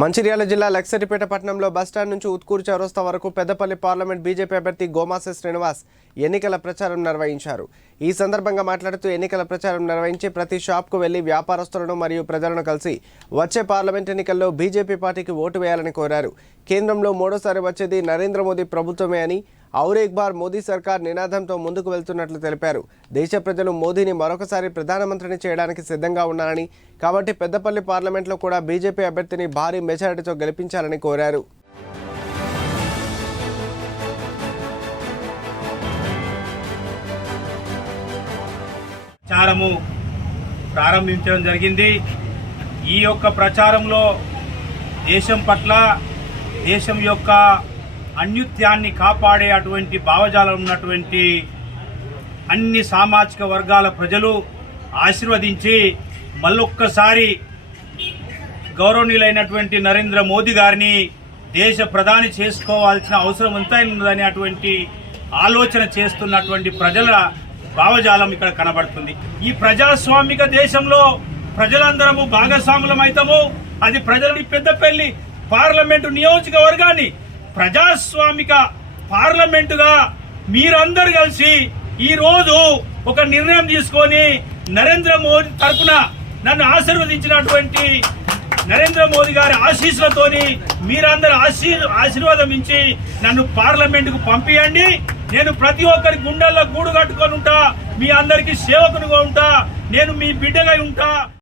మంచిర్యాల జిల్లా లక్సరిపేట పట్టణంలో బస్టాండ్ నుంచి ఉత్కూరు చౌరస్తా వరకు పెద్దపల్లి పార్లమెంట్ బీజేపీ అభ్యర్థి గోమాసే శ్రీనివాస్ ఎన్నికల ప్రచారం నిర్వహించారు. ఈ సందర్భంగా మాట్లాడుతూ ఎన్నికల ప్రచారం నిర్వహించి ప్రతి షాప్కు వెళ్ళి వ్యాపారస్తులను మరియు ప్రజలను కలిసి వచ్చే పార్లమెంట్ ఎన్నికల్లో బీజేపీ పార్టీకి ఓటు వేయాలని కోరారు. కేంద్రంలో మూడోసారి వచ్చేది నరేంద్ర మోదీ ప్రభుత్వమే అని ఔర్ ఎక్ బార్ మోదీ సర్కార్ నినాదంతో ముందుకు వెళ్తున్నట్లు తెలిపారు. దేశ ప్రజలు మోదీని మరొకసారి ప్రధానమంత్రిని చేయడానికి సిద్ధంగా ఉన్నారని కాబట్టి పెద్దపల్లి పార్లమెంట్లో కూడా బీజేపీ అభ్యర్థిని భారీ మెజారిటీతో గెలిపించాలని కోరారు. ప్రచారము ప్రారంభించడం జరిగింది. ఈ యొక్క ప్రచారంలో దేశం పట్ల దేశం యొక్క అన్యుత్యాన్ని కాపాడే అటువంటి భావజాలం ఉన్నటువంటి అన్ని సామాజిక వర్గాల ప్రజలు ఆశీర్వదించి మళ్ళొక్కసారి గౌరవనీయులైనటువంటి నరేంద్ర మోదీ గారిని దేశ ప్రధాని చేసుకోవాల్సిన అవసరం ఎంతై అటువంటి ఆలోచన చేస్తున్నటువంటి ప్రజల భావజాలం ఇక్కడ కనబడుతుంది. ఈ ప్రజాస్వామిక దేశంలో ప్రజలందరము భాగస్వాములం అవుతాము అది ప్రజలని పెద్దపల్లి పార్లమెంటు నియోజకవర్గాన్ని ప్రజాస్వామిక పార్లమెంటుగా మీరందరూ కలిసి ఈరోజు ఒక నిర్ణయం తీసుకొని నరేంద్ర మోదీ తరఫున నన్ను ఆశీర్వదించినటువంటి నరేంద్ర మోదీ గారి ఆశీస్సులతోని మీరందరూ ఆశీ ఆశీర్వాదం ఇచ్చి నన్ను పార్లమెంటుకు పంపియండి. నేను ప్రతి ఒక్కరి గుండెల్లో గూడు కట్టుకొని ఉంటా. మీ అందరికీ సేవకునిగా ఉంటా. నేను మీ బిడ్డగా ఉంటా.